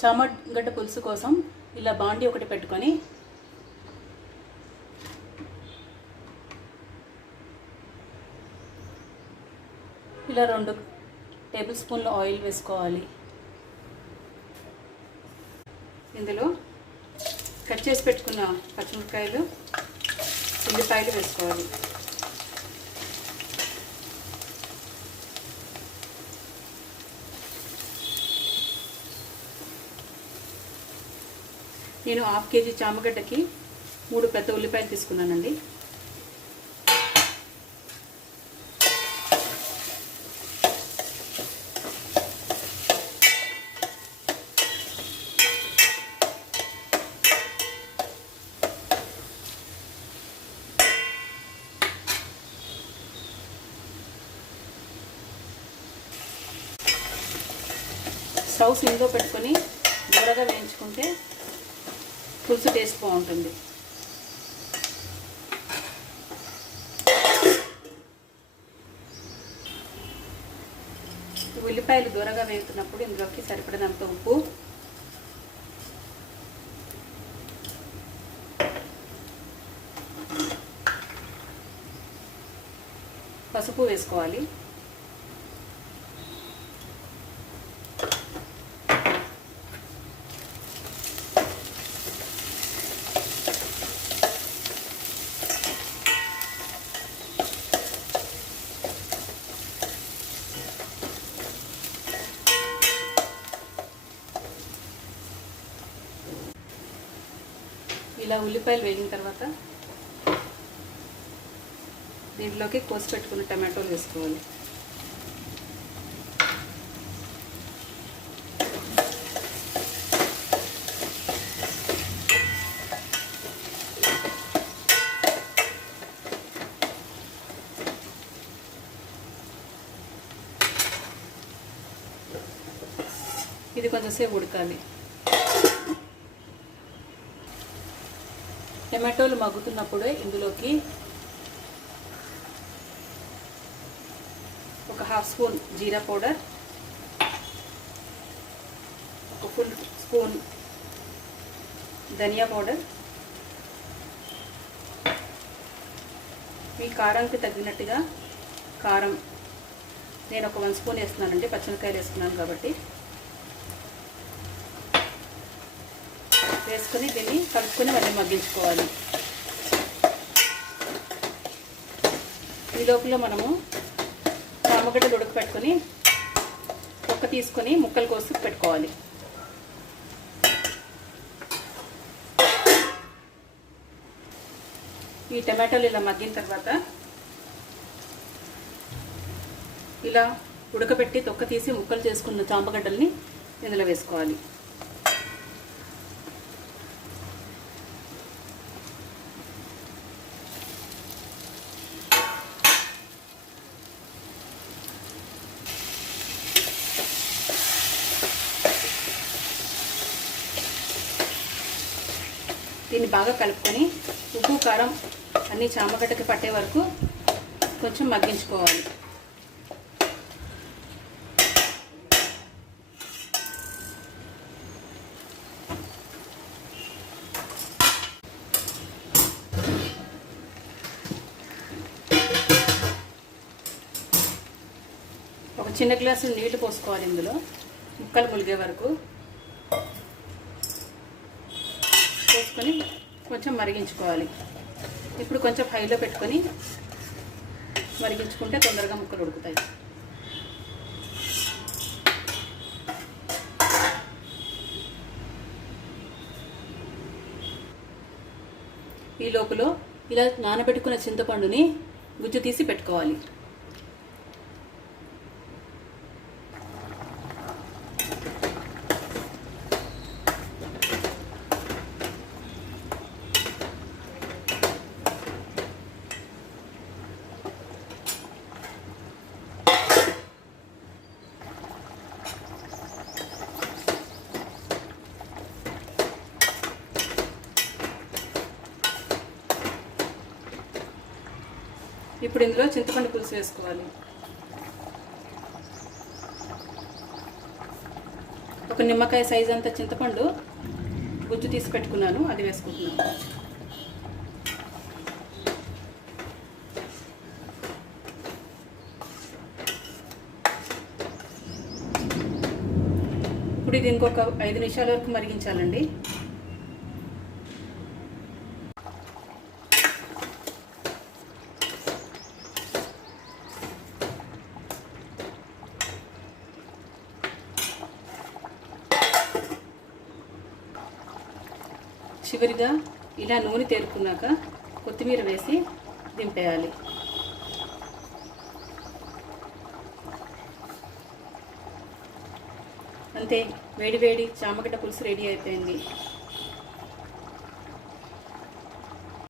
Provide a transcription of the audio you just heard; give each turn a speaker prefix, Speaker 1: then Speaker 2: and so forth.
Speaker 1: చామగడ్డ పులుసు కోసం ఇలా బాండి ఒకటి పెట్టుకొని ఇలా రెండు టేబుల్ స్పూన్ల ఆయిల్ వేసుకోవాలి. ఇందులో కట్ చేసి పెట్టుకున్న పచ్చిమిరపకాయలు ఉల్లిపాయలు వేసుకోవాలి. నేను హాఫ్ కేజీ చామగడ్డకి మూడు పెద్ద ఉల్లిపాయలు తీసుకున్నానండి. స్టవ్ సిమ్లో పెట్టుకొని దూరగా వేయించుకుంటే పులుసు టేస్ట్ బాగుంటుంది. ఉల్లిపాయలు దూరగా వేగుతున్నప్పుడు ఇందులోకి సరిపడినంత ఉప్పు. పసుపు వేసుకోవాలి. ఇలా ఉల్లిపాయలు వేగిన తర్వాత దీంట్లోకి కోసి పెట్టుకున్న టమాటోలు వేసుకోవాలి. ఇది కొంచెంసేపు ఉడకాలి. టమాటోలు మగ్గుతున్నప్పుడే ఇందులోకి ఒక హాఫ్ స్పూన్ జీరా పౌడర్ ఒక ఫుల్ స్పూన్ ధనియా పౌడర్. మీ కారానికి తగ్గినట్టుగా కారం నేను ఒక వన్ స్పూన్ వేస్తున్నానండి పచ్చిమిరకాయలు వేసుకున్నాను కాబట్టి. వేసుకొని దీన్ని కలుపుకొని మళ్ళీ మగ్గించుకోవాలి. ఈ లోపల మనము చామగడ్డలు ఉడకపెట్టుకొని ఒక్క తీసుకొని ముక్కలు కోసి పెట్టుకోవాలి. ఈ టమాటాలు ఇలా మగ్గిన తర్వాత ఇలా ఉడకబెట్టి తొక్క తీసి ముక్కలు చేసుకున్న చాంపగడ్డల్ని ఇందులో వేసుకోవాలి. దీన్ని బాగా కలుపుకొని ఉప్పు కారం అన్నీ చామగడ్డకి పట్టే వరకు కొంచెం మగ్గించుకోవాలి. ఒక చిన్న గ్లాసు నీళ్ళు పోసుకోవాలి ఇందులో. ముక్కలు ములిగే వరకు. పోసుకొని కొంచెం మరిగించుకోవాలి. ఇప్పుడు కొంచెం హైలో పెట్టుకొని మరిగించుకుంటే తొందరగా ముక్కలు ఉడుకుతాయి. ఈ లోపల ఇలా నానబెట్టుకున్న చింతపండుని గుజ్జు తీసి పెట్టుకోవాలి. ఇప్పుడు ఇందులో చింతపండు పులుసు వేసుకోవాలి. ఒక నిమ్మకాయ సైజ్ అంత చింతపండు గుజ్జు తీసి పెట్టుకున్నాను అది వేసుకుంటున్నాను. ఇప్పుడు ఇది ఇంకొక ఐదు నిమిషాల వరకు మరిగించాలండి. చివరిగా ఇలా నూనె తేరుకున్నాక కొత్తిమీర వేసి దింపేయాలి. అంతే వేడి వేడి చామగడ్డ పులుసు రెడీ అయిపోయింది.